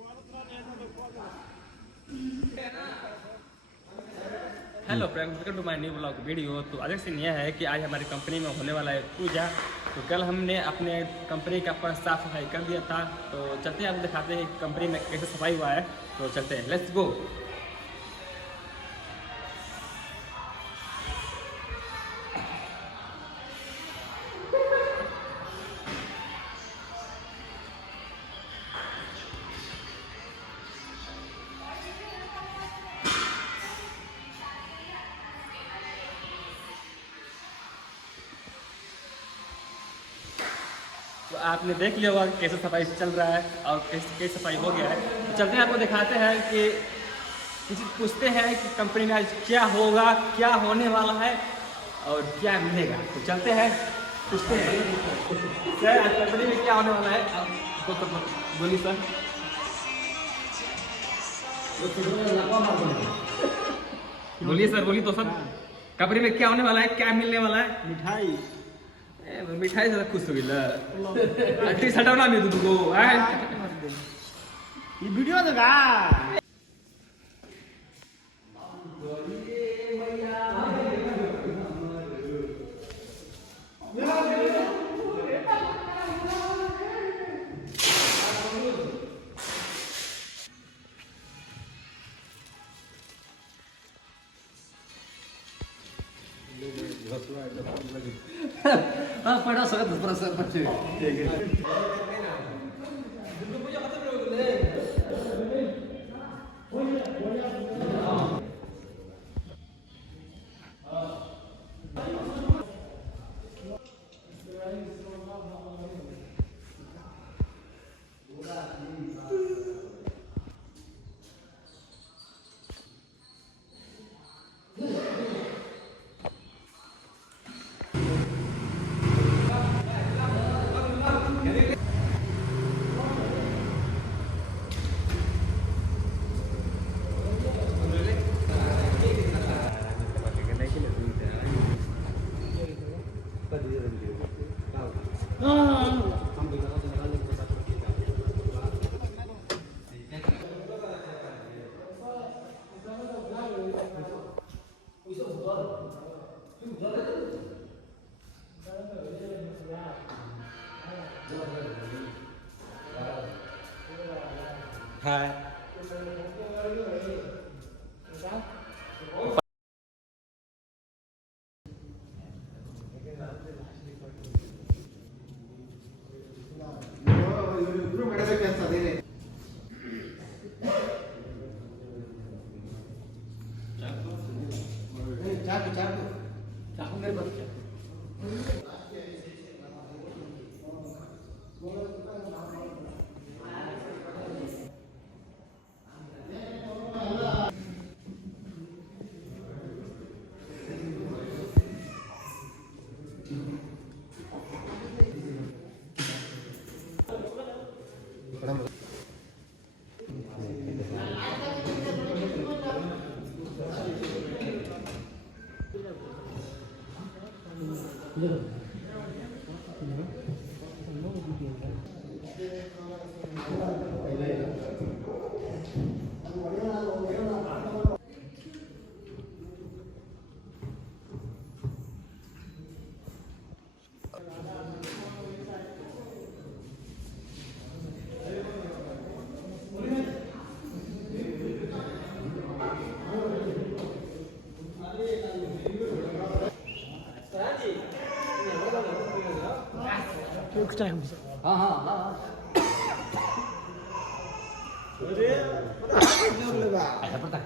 Hello friends, welcome to my new blog video. तो आज scene यह है कि आज हमारी कंपनी में होने वाला है पूजा। तो कल हमने अपने कंपनी का फर्स्ट साफ सफाई कर दिया था। तो चलते हैं, आपको दिखाते हैं कंपनी में कैसे सफाई हुआ है। तो चलते हैं, लेट्स गो। तो आपने देख लिया होगा कैसे सफाई चल रहा है और कैसे सफाई हो गया है। तो चलते हैं, आपको दिखाते हैं कि किसी पूछते हैं कि कंपनी में आज क्या होगा, क्या होने वाला है और क्या मिलेगा। तो चलते हैं, पूछते हैं सर आज कंपनी में क्या होने वाला है। तो बोलिए सर। बोलिए सर, बोलिए तो सर, कंपनी में क्या होने वाला है, क्या मिलने वाला है। मिठाई मिठाई से खुश हो गया। टी शर्ट ना मैं तुमको ये वीडियो तो का हाँ पड़ा सकता है सर बच्चे ठीक है। हाय चाकू मेरे पास हाँ हाँ हाँ ऐसा पड़ता है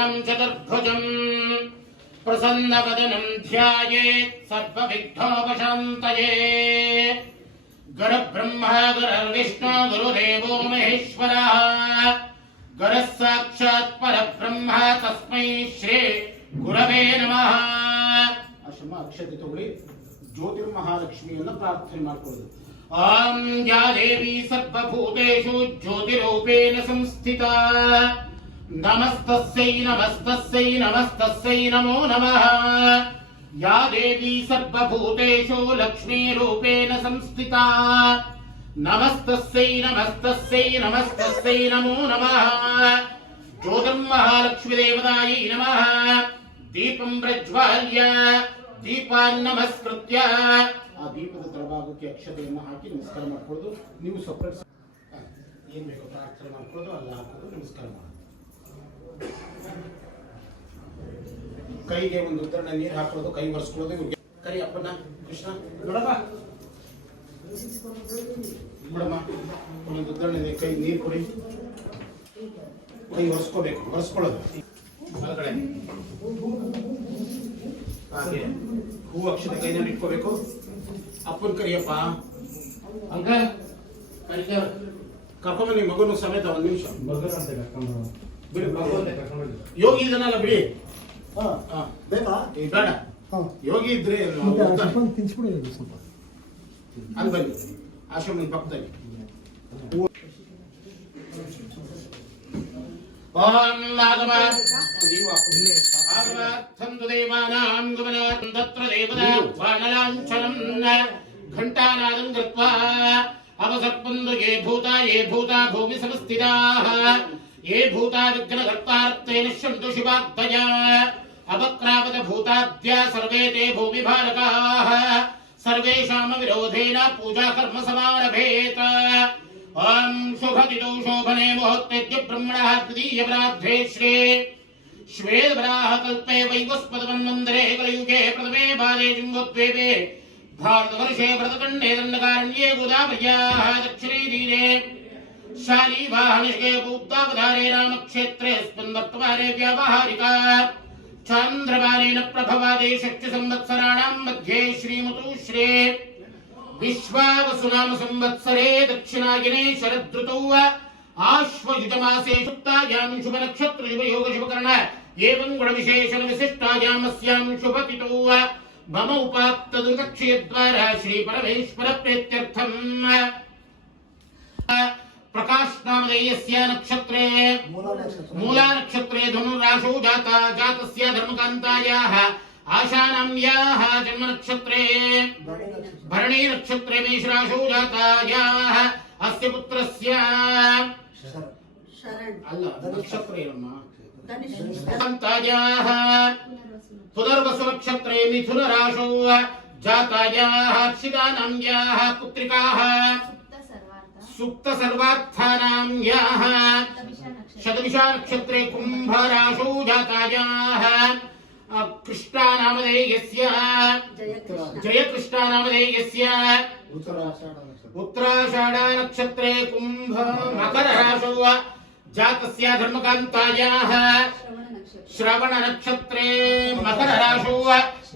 शुक्लाम्बरधरम् चतुर्भुजम् प्रसन्नवदनं ध्यायेत् सर्वविघ्नोपशान्तये। गुरुब्रह्मा गुरुर्विष्णु गुरुदेवो महेश्वरः गुरुः साक्षात् परब्रह्म तस्मै श्री गुरवे नमः। ಅಶಮ ಅಕ್ಷತೆ ತಗೊಳ್ಳಿ ಜ್ಯೋತಿರ್ಮಹಾಲಕ್ಷ್ಮಿಯನ್ನ ಪ್ರಾರ್ಥನೆ ಮಾಡಿಕೊಳ್ಳೋದು. ಓಂ ಯಾ ದೇವಿ ಸರ್ವಭೂತೇಷು ಜ್ಯೋತಿರೂಪೇಣ ಸಂಸ್ಥಿತಾ ನಮಸ್ತಸ್ಯೈ ನಮಸ್ತಸ್ಯೈ ನಮಸ್ತಸ್ಯೈ ನಮೋ ನಮಃ. ಯಾ ದೇವಿ ಸರ್ವಭೂತೇಷು ಲಕ್ಷ್ಮೀರೂಪೇಣ ಸಂಸ್ಥಿತಾ ನಮಸ್ತಸ್ಯೈ ನಮಸ್ತಸ್ಯೈ ನಮಸ್ತಸ್ಯೈ ನಮೋ ನಮಃ. ಜ್ಯೋತಿರ್ಮಹಾಲಕ್ಷ್ಮೀ ದೇವತಾಯೈ ನಮಃ. ದೀಪಂ ಪ್ರಜ್ವಾಲ್ಯ ದೀಪಾನ್ ನಮಸ್ಕೃತ್ಯ ಆ ದೀಪದ ತಳಭಾಗಕ್ಕೆ ಅಕ್ಷತೆಯನ್ನು ಹಾಕಿ ನಮಸ್ಕಾರ ಮಾಡ್ಕೊಳ್ಳೋದು. ನೀವು ಸಪ್ರೇಟ್ ಏನ್ ಬೇಕೋ ಪ್ರಾರ್ಥನೆ ಮಾಡ್ಕೊಳ್ಳೋದು, ಅಲ್ಲ ಹಾಕೋದು, ನಮಸ್ಕಾರ ಮಾಡೋದು. ಕೈಗೆ ಒಂದು ಉತ್ತರಣ ನೀರು ಹಾಕೊಳ್ಳೋದು, ಕೈ ಒರೆಸ್ಕೊಳ್ಳೋದು. ಇವ್ರಿಗೆ ಕರಿ ಅಪ್ಪನ ಕೃಷ್ಣ ನೋಡಮ್ಮ ನೋಡಮ್ಮ ಒಂದೊಂದು ಉತ್ತರಣ ಇದೆ, ಕೈ ನೀರು ಕೊಡಿ, ಕೈ ಒರೆಸ್ಕೋಬೇಕು, ಒರೆಸ್ಕೊಳ್ಳೋದು. ಹೊರಗಡೆ ಹಾಗೆ ಹೂ ಅಕ್ಷತೆ ಕೈನಲ್ಲಿ ಇಟ್ಕೋಬೇಕು. ಅಪ್ಪನ ಕರಿಯಪ್ಪ ಅಂಕಲ್ ಕರ್ಕೊಂಬನ್ನಿ ಮಗನು ಸಮೇತ ಒಂದು ನಿಮಿಷ ಬಿಡಿ. ಯೋಗಿ ಇದನ್ನಲ್ಲ ಬಿಡಿ, ಬೇಡ ಯೋಗಿ ಇದ್ರೆ ಅಲ್ಲಿ ಬನ್ನಿ ಆಶ್ರಮದ ಪಕ್ಕದಲ್ಲಿ. ಓಂ ಆಗಮಾರ್ಥಂತು ದೇವಾನಾಂ ಗಮನಾತ್ ತತ್ರ ದೇವತಾ ವಾನಲಾಂಛನಂ ಘಂಟಾನಾದಂ ಕೃತ್ವಾ ಅವಸರ್ಪಂದು ಯೇ ಭೂತಾ ಭೂಮಿ ಸಮಸ್ಥಿತಾಃ ಯೇ ಭೂತಾ ವಿಘ್ನಕರ್ತಾರ್ಥೇ ನಶ್ಯಂತು ಶಿವಾತ್ಮಜಾ ಅವಕ್ರಾಮದ ಭೂತಾದ್ಯ ಸರ್ವೇ ತೇ ಭೂಮಿ ಭಾರಕಾಃ ಸರ್ವೇಷಾಂ ವಿರೋಧೇನ ಪೂಜಾ ಕರ್ಮ ಸಮಾರಭೇತ್. ಓಂ ಶುಭತಿಥೌ ಶೋಭನೆ ಮುಹೂರ್ತೆ ಬ್ರಹ್ಮಣಃ ತೃತೀಯ ಪ್ರಾರ್ಥೆ ಶ್ರೀ ಶ್ವೇತವರಾಹ ಕಲ್ಪೆ ವೈವಸ್ಪತಮನ್ವಂತರೆ ಕಲಿಯುಗೆ ಪ್ರಥಮೆ ಬಾಲೆ ಜುಂಬೋದ್ವೇಪೆ ಭಾರತवर्षे भरतखण्डे दण्डकारण्ये गोदावर्याः दक्षिणे तीरे शालीवाहनशके भूतावधारे रामक्षेत्रे स्पन्दवर्तमाने व्यावहारिका चान्द्रबाणेन प्रभवादे षट्संवत्सराणां मध्ये श्रीमतु श्री विश्वावसुनाम संवत्सरे दक्षिणायने शरदृतौ आश्वयुजमासे शुक्तायां शुभनक्षत्र शुभयोग शुभकर्ण एवं गुणविशेषण विशिष्टायाम् अस्यां शुभतिथौ मम उपात्त दुर्गक्षयद्वारा श्री परमेश्वर प्रीत्यर्थम् प्रकाश नामधेयस्य नक्षत्रे मूला नक्षत्रे धनुराशौ जातस्य धर्मकान्तायाः आशानाम्याः जन्म नक्षत्रे भरणी नक्षत्रे मेषराशौ जातायाः अस्य पुत्रस्य ಅಲ್ಲ ನಕ್ಷತ್ರ ಏನಮ್ಮ कान्तायाः पुनर्वसु नक्षत्रे मिथुन राशौ जातायाः अक्षितानाम्याः पुत्रिकाः सुप्त सर्वार्थानाम्याः शतभिषा नक्षत्रे कुम्भ राशौ जातायाः कृष्णा नामधेयस्य जयकृष्णा नामधेयस्य उत्तराषाढा नक्षत्रे कुम्भ मकर राशौ जातस्य धर्मकान्तायाः श्रवण नक्षत्रे मकर राशौ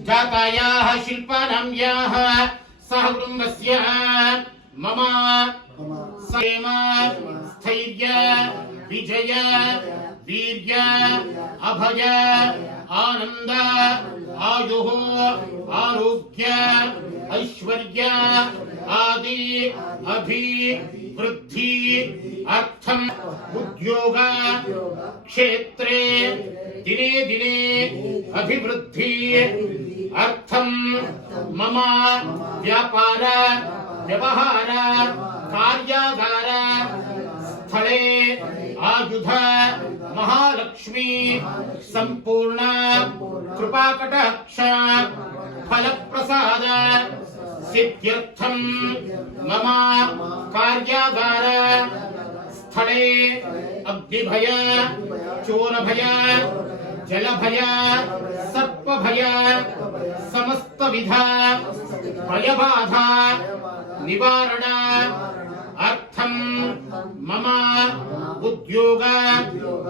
जातायाः शिल्पानाम्याः सह कुटुम्बस्य मम सेम स्थैर्य विजय वीर्य अभय आनंद आयुः आरोग्य ऐश्वर्य आदि अभिवृद्धि अर्थम उद्योग क्षेत्रे दिने दिने अभिवृद्धि अर्थम मम व्यापार व्यवहार कार्यागार स्थले आयुध महालक्ष्मी संपूर्ण कृपाकटाक्ष फलप्रसाद सिद्ध्यर्थम मम कार्यागार स्थले अग्निभय चोरभय जलभय सर्पभय समस्त विधा भयबाधा निवारण अर्थम मम उद्योग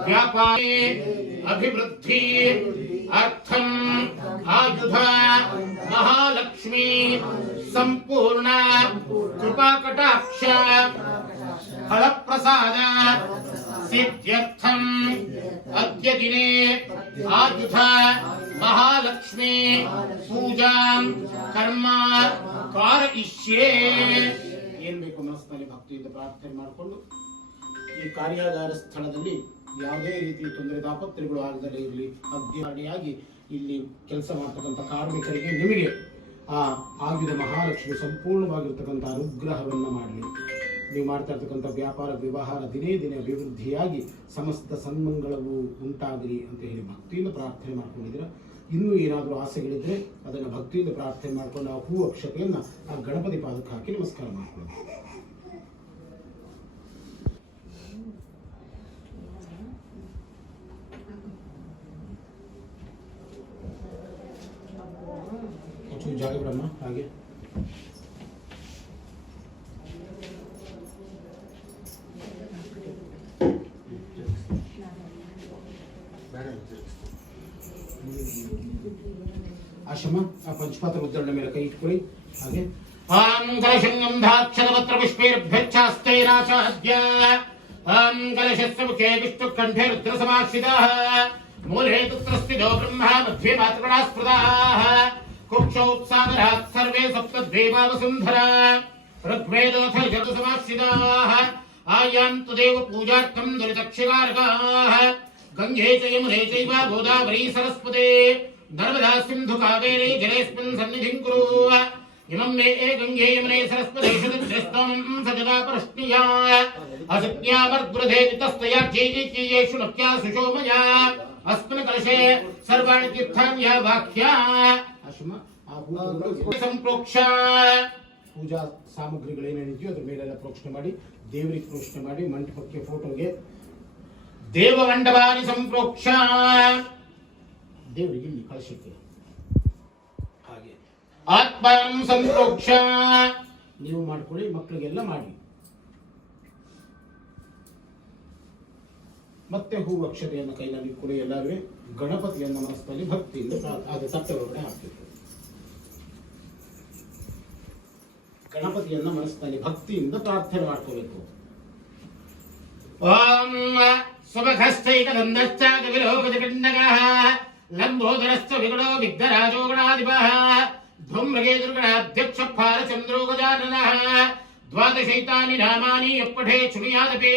व्यापारे अभिवृद्धि अर्थम आयुध महालक्ष्मी संपूर्ण कृपा कटाक्ष फल प्रसाद सिद्ध्यर्थम अद्य दिने आयुध महालक्ष्मी पूजा कर्म कारयिष्ये ಏನ್ ಬೇಕು ಮನಸ್ಸಿನಲ್ಲಿ ಭಕ್ತಿಯಿಂದ ಪ್ರಾರ್ಥನೆ ಮಾಡಿಕೊಂಡು ಈ ಕಾರ್ಯಾಗಾರ ಸ್ಥಳದಲ್ಲಿ ಯಾವುದೇ ರೀತಿ ತೊಂದರೆ ತಾಪತ್ರೆಗಳು ಆಗದಲ್ಲೇ ಇರಲಿ ಅಭಿವೃದ್ಧಿಯಾಗಿ ಇಲ್ಲಿ ಕೆಲಸ ಮಾಡ್ತಕ್ಕಂಥ ಕಾರ್ಮಿಕರಿಗೆ ನಿಮಗೆ ಆ ಆಯುಧ ಮಹಾಲಕ್ಷ್ಮಿ ಸಂಪೂರ್ಣವಾಗಿರ್ತಕ್ಕಂಥ ಅನುಗ್ರಹವನ್ನು ಮಾಡಲಿ. ನೀವು ಮಾಡ್ತಾ ಇರ್ತಕ್ಕಂಥ ವ್ಯಾಪಾರ ವ್ಯವಹಾರ ದಿನೇ ದಿನೇ ಅಭಿವೃದ್ಧಿಯಾಗಿ ಸಮಸ್ತ ಸನ್ಮಂಗಳವು ಉಂಟಾಗಲಿ ಅಂತ ಹೇಳಿ ಭಕ್ತಿಯಿಂದ ಪ್ರಾರ್ಥನೆ ಮಾಡ್ಕೊಂಡಿದ್ದೀರಾ. ಇನ್ನೂ ಏನಾದರೂ ಆಸೆಗಳಿದ್ರೆ ಅದನ್ನು ಭಕ್ತಿಯಿಂದ ಪ್ರಾರ್ಥನೆ ಮಾಡ್ಕೊಂಡು ಆ ಹೂ ಅಕ್ಷತೆಯನ್ನು ಆ ಗಣಪತಿ ಪಾದಕ್ಕೆ ಹಾಕಿ ನಮಸ್ಕಾರ ಮಾಡ್ಕೊಳ್ಳಿ. ಜಾಗ ಬ್ರಹ್ಮ ಹಾಗೆ ಆಶ್ರಮ ಆ ಪಂಚಪಾತ್ರ ಉದ್ಧರಣೆ ಮೇಲೆ ಕೈ ಇಟ್ಕೊಳ್ಳಿ. ಹಾಗೆ कलशंगंधाक्षरपत्र पुष्पेर्भ्यच्छास्तेराचाद्य कलशस्य मुखे विष्णुकण्ठे रुद्रसमाश्रिताः मूले तत्रस्थितो ब्रह्मा मध्ये मातृगणास्पृताः कुक्षोत्सागरात् सर्वे सप्तद्वीपा वसुन्धरा ऋग्वेदोऽथ जलसमाश्रिताः आयान्तु देव पूजार्थं दुरितक्षिकारकाः गङ्गे च यमुने चैव गोदावरी सरस्वती नर्मदा सिन्धु कावेरी जलेऽस्मिन् सन्निधिं कुरु इमं मे गंगे यमुने सरस्वती शतद्रष्टं सजदा प्रश्निया असत्यामर्द्रुधेतस्तया जयेषु नक्या सुशोमया अस्मिन् कलशे सर्वाणि तीर्थान्य वाक्या ಆಶ್ರಮ ಆ संप्रोक्ष ಪೂಜಾ ಸಾಮಗ್ರಿಗಳೇನೇನಿದೆಯೋ ಅದ್ರ ಮೇಲೆಲ್ಲ ಪ್ರೋಕ್ಷಣೆ ಮಾಡಿ ದೇವರಿಗೆ ಪ್ರೋಕ್ಷಣೆ ಮಾಡಿ ಮಂಟಪಕ್ಕೆ ಫೋಟೋಗೆ देवमण्डपानि संप्रोक्ष ದೇವರಿಗೆ ಇಲ್ಲಿ ಕಳಶಕ್ಕೆ ಹಾಗೆ आत्मानं संप्रोक्ष ನೀವು ಮಾಡ್ಕೊಳ್ಳಿ, ಮಕ್ಕಳಿಗೆಲ್ಲ ಮಾಡಿ. ಮತ್ತೆ ಹೂ ಅಕ್ಷತೆಯನ್ನು ಕೈನಲ್ಲಿ ಕೊಡಿ. ಎಲ್ಲವೇ ಗಣಪತಿಯನ್ನು ಮನಸ್ಸಿನಲ್ಲಿ ಭಕ್ತಿಯಿಂದ ಅದು ತಟ್ಟೆ ಒಳಗಡೆ ಹಾಕಬೇಕು. ಗಣಪತಿಯನ್ನ ಮನಸ್ಸಿನಲ್ಲಿ ಭಕ್ತಿಯಿಂದ ಪ್ರಾರ್ಥನೆ ಮಾಡ್ಕೋಬೇಕು. ओम सुभगश्चैकदन्तश्च कविलोकजगण्डकः लम्बोदरश्च विगणो विघ्नराजो गणाधिपः धूम्रकेतुर्गणाध्यक्ष फालचन्द्रो गजाननः द्वादशैतानि नामानि यः पठेत् शृणुयादपि